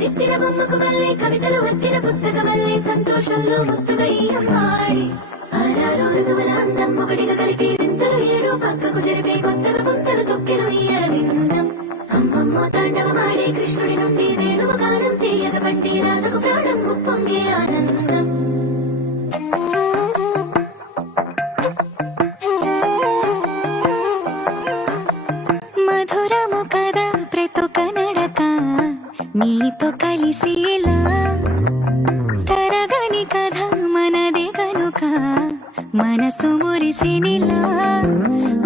దిద్దిన బొమ్మకు మళ్ళీ కవితలు వత్తిన పుస్తకమల్లే సంతోషంలో ముత్తుగా ఈ అమ్మాడి ఆరారు ఋతువుల అందం ఒకటిగా కలిపి వింతలు ఏడు పక్కకు జరిపే కొత్తగా పుంతలు తొక్కెను నీ అరవిందం అమ్మమ్మో తాండవమాడే కృష్ణుడి నుండి వేణువు గానం తీయగ పట్టి రాధకు ప్రాణం ఉప్పొంగే ఆనందం మధురము కదా ప్రతొక నడక నీతో కలిసేలా తరగని కథ మనదే కనుక మనసు మురిసినిలా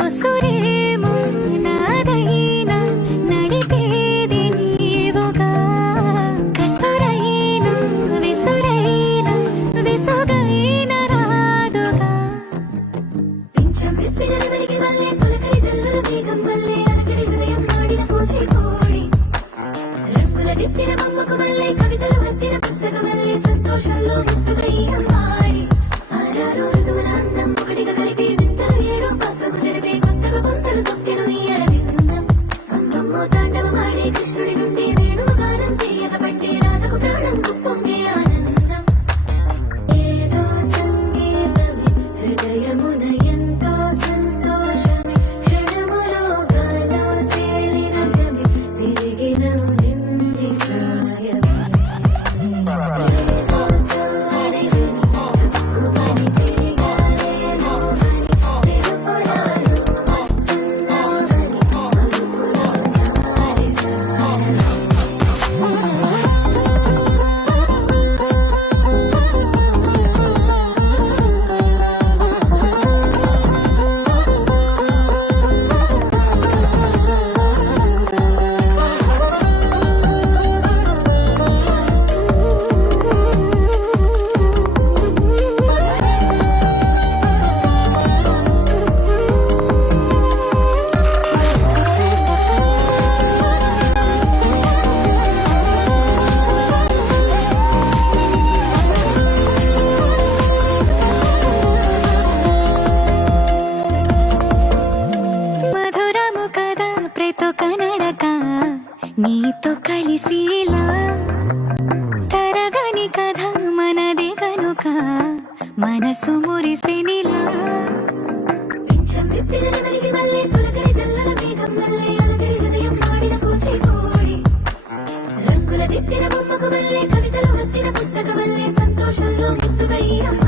ఉసురేమో నాదైనా నడిపేది నీవుగా కసురైన విసురైన విసుగైన రాదుగా పింఛం విప్పినది వెలిగి వల్లే తొలకరి జల్లుల మేఘం వల్లే అలజడి హృదయం పాడిన కూచిపూడి రంగుల దిద్దిన బొమ్మకు మళ్ళీ కవితలు వత్తిన పుస్తకమల్లే సంతోషంలో ముత్తుగా ఈ అమ్మాడి ఆరారు ఋతువుల అందం ఒకటిగా కలిపి వింతలు ఏడు పక్కకు జరిపే కొత్తగా పుంతలు తొక్కెను ఈ అరవిందం అమ్మమ్మో తాండవమాడే కృష్ణుడి నుండి వేణువు గానం తీయగ పట్టి రాధకు ప్రాణం ఉప్పొంగే ఆనందం ఏదో సంగీతమే హృదయమున ఎంతో సంతోషమే క్షణములో గాలో తేలిన భ్రమే తిరిగిన నింది ప్రాయమే ఏదో సౌందర్యమే హక్కుమని తిరిగాలేను అని నిరుపురాలు వస్తున్నావని మరుపులో జారి మధురము కదా ప్రతొక నడక నీతో కలిసేలా తరగని కథ మనదే కనుక మనసు మురిసినిలా పింఛం విప్పినది వెలిగి వల్లే తొలకరి జల్లుల మేఘం వల్లే అలజడి హృదయం పాడిన కూచిపూడి రంగుల దిద్దిన బొమ్మకు మళ్ళీ కవితలు వత్తిన పుస్తకమల్లే సంతోషంలో ముత్తుగా ఈ అమ్మాడి